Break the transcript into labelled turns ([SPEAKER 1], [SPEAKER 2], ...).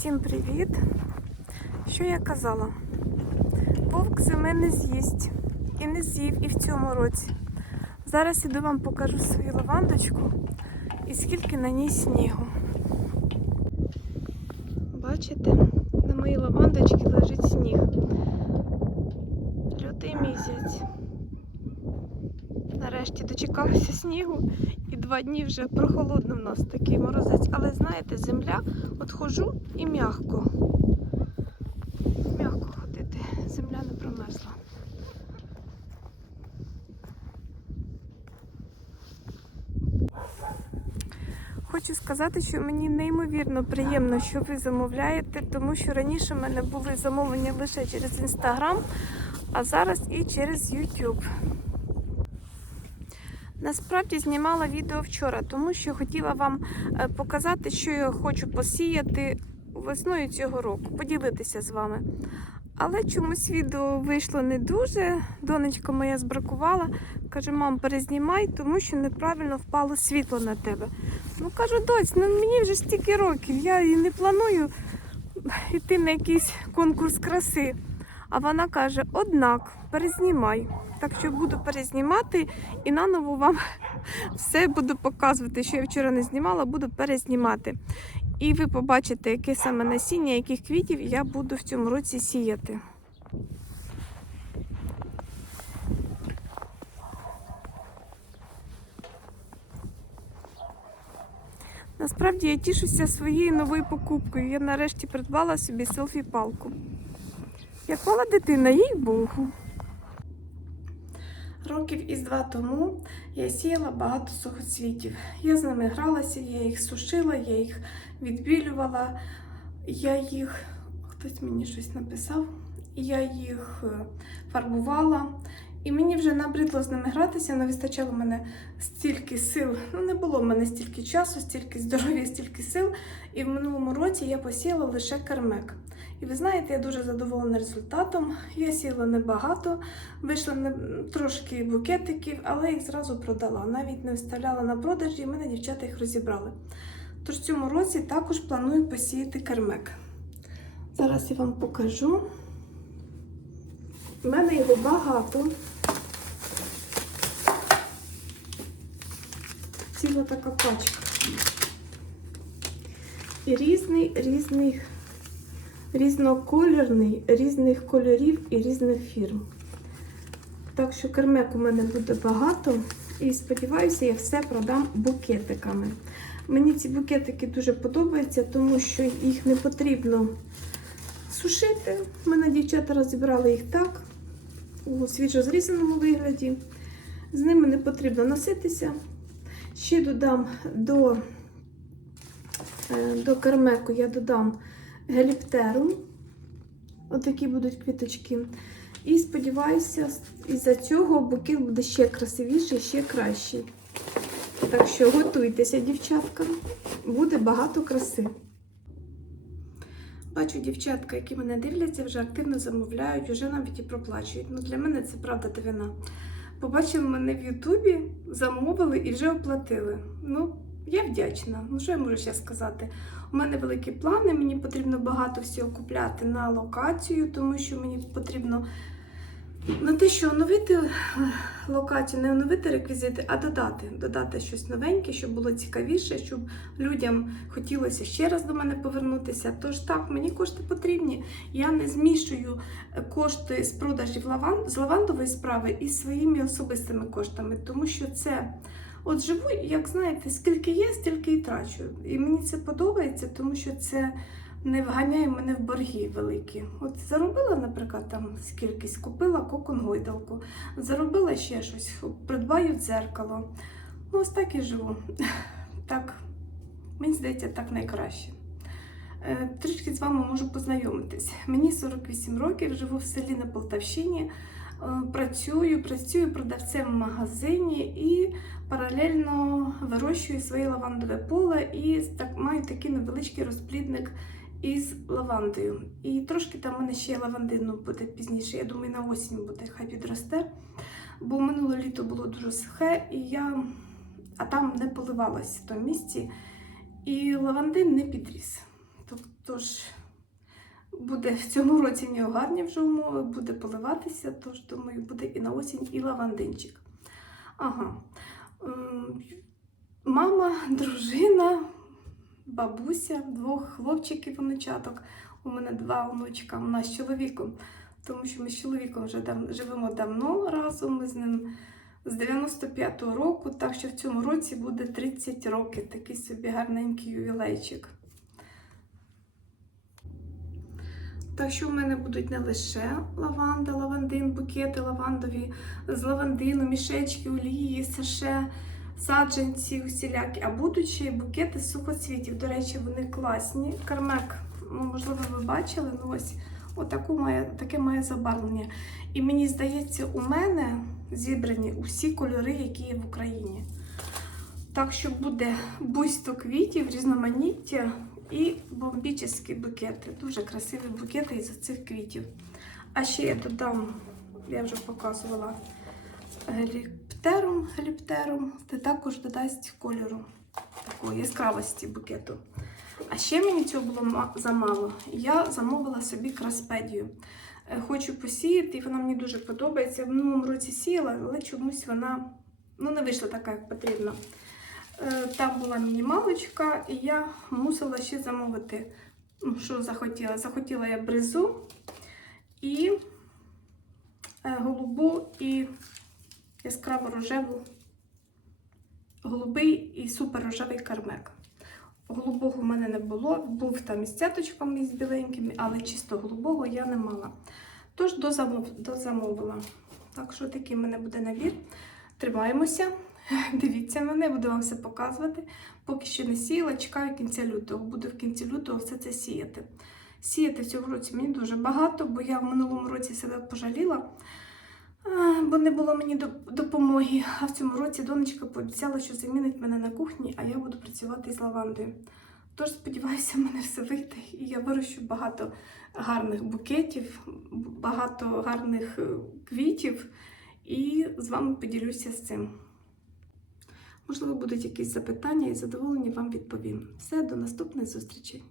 [SPEAKER 1] Всім привіт! Що я казала? Вовк зими не з'їсть і не з'їв і в цьому році. Зараз іду вам покажу свою лавандочку і скільки на ній снігу. Бачите, на моїй лавандочці лежить сніг. Лютий місяць. Нарешті дочекалася снігу і два дні вже прохолодно в нас такий морозець. Але знаєте, земля от хожу і м'яко. М'яко ходити. Земля не промерзла. Хочу сказати, що мені неймовірно приємно, що ви замовляєте, тому що раніше в мене були замовлення лише через інстаграм, а зараз і через YouTube. Насправді знімала відео вчора, тому що хотіла вам е, показати, що я хочу посіяти весною цього року, поділитися з вами. Але чомусь відео вийшло не дуже. Донечка моя збракувала. Каже, мам, перезнімай, тому що неправильно впало світло на тебе. Ну кажу, доць, ну мені вже стільки років, я і не планую йти на якийсь конкурс краси. А вона каже: однак, перезнімай. Так що буду перезнімати і наново вам все буду показувати, що я вчора не знімала, буду перезнімати. І ви побачите, яке саме насіння, яких квітів я буду в цьому році сіяти. Насправді я тішуся своєю новою покупкою. Я нарешті придбала собі селфі-палку. Як мала дитина, їй Богу. Років із два тому я сіяла багато сухоцвітів. Я з ними гралася, я їх сушила, я їх відбілювала, я їх. Хтось мені щось написав, я їх е, фарбувала. І мені вже набридло з ними гратися, не вистачало мене стільки сил. Ну, не було в мене стільки часу, стільки здоров'я, стільки сил. І в минулому році я посіяла лише кермек. І ви знаєте, я дуже задоволена результатом. Я сіла небагато, вийшло не трошки букетиків, але їх зразу продала. Навіть не виставляла на продажі, і мене дівчата їх розібрали. Тож в цьому році також планую посіяти кермек. Зараз я вам покажу. У мене його багато. Ціла така пачка. І різний, різний, різнокольорний, різних кольорів і різних фірм. Так що кермек у мене буде багато. І сподіваюся, я все продам букетиками. Мені ці букетики дуже подобаються, тому що їх не потрібно сушити. У мене дівчата розібрали їх так, у свіжозрізаному вигляді. З ними не потрібно носитися. Ще додам до, е, до кермеку я додам геліптеру. Отакі будуть квіточки. І сподіваюся, із-за цього букет буде ще красивіший, ще кращий. Так що готуйтеся, дівчатка, буде багато краси. Бачу дівчатка, які мене дивляться, вже активно замовляють, вже навіть і проплачують. Ну, для мене це правда дивина. Побачили мене в Ютубі, замовили і вже оплатили. Ну, я вдячна. Ну, що я можу ще сказати? У мене великі плани, мені потрібно багато всього купляти на локацію, тому що мені потрібно не те, що оновити е, локацію, не оновити реквізити, а додати. Додати щось новеньке, щоб було цікавіше, щоб людям хотілося ще раз до мене повернутися. Тож так, мені кошти потрібні. Я не змішую кошти з продажів лаван, з лавандової справи із своїми особистими коштами, тому що це. От живу, як знаєте, скільки є, стільки і трачу. І мені це подобається, тому що це не вганяє мене в борги великі. От заробила, наприклад, там скількись, купила кокон гойдалку, заробила ще щось, придбаю дзеркало. Ну, ось так і живу. Так, мені здається, так найкраще. Е, Трішки з вами можу познайомитись. Мені 48 років, живу в селі на Полтавщині. Е, Працюю, працюю продавцем в магазині і паралельно вирощую своє лавандове поле і так, маю такий невеличкий розплідник із лавандою. І трошки там в мене ще лавандину буде пізніше. Я думаю, на осінь буде, хай підросте. Бо минуле літо було дуже сухе, і я, а там не поливалась в тому місці, і лавандин не підріс. Тоб- Тож буде в цьому році в нього гарні вже умови, буде поливатися, тож думаю, буде і на осінь, і лавандинчик. Ага. Мама, дружина, бабуся, двох хлопчиків онучаток. У мене два онучка, у нас з чоловіком. Тому що ми з чоловіком вже дав... живемо давно разом. Ми з ним з 95-го року, так що в цьому році буде 30 років, такий собі гарненький ювілейчик. Так що в мене будуть не лише лаванда, лавандин, букети лавандові з лавандину, мішечки, олії, саше, саджанці усілякі, а будуть ще й букети сухоцвітів. До речі, вони класні. Кармек, ну, можливо, ви бачили, ну ось отаку має, таке має забарвлення. І мені здається, у мене зібрані усі кольори, які є в Україні. Так що буде буйство квітів, різноманіття і бомбічні букети. Дуже красиві букети із цих квітів. А ще я додам, я вже показувала геліптерум, геліптерум, це також додасть кольору такої яскравості букету. А ще мені цього було замало. Я замовила собі краспедію. Е, Хочу посіяти, і вона мені дуже подобається. В минулому році сіяла, але чомусь вона ну, не вийшла така, як потрібно. Е, Там була мінімалочка, і я мусила ще замовити, що захотіла. Захотіла я бризу і е, голубу і яскраво рожеву, голубий і супер рожевий кармек. Голубого в мене не було, був там із цяточками із біленькими, але чисто голубого я не мала. Тож дозамов, дозамовила. Так що такий в мене буде набір. Тримаємося. Дивіться мене, буду вам все показувати. Поки що не сіяла, чекаю кінця лютого. Буду в кінці лютого все це сіяти. Сіяти в цьому році мені дуже багато, бо я в минулому році себе пожаліла, бо не було мені допомоги. А в цьому році донечка пообіцяла, що замінить мене на кухні, а я буду працювати з лавандою. Тож сподіваюся, в мене все вийде, і я вирощу багато гарних букетів, багато гарних е, квітів, і з вами поділюся з цим. Можливо, будуть якісь запитання і задоволення вам відповім. Все, до наступних зустрічей!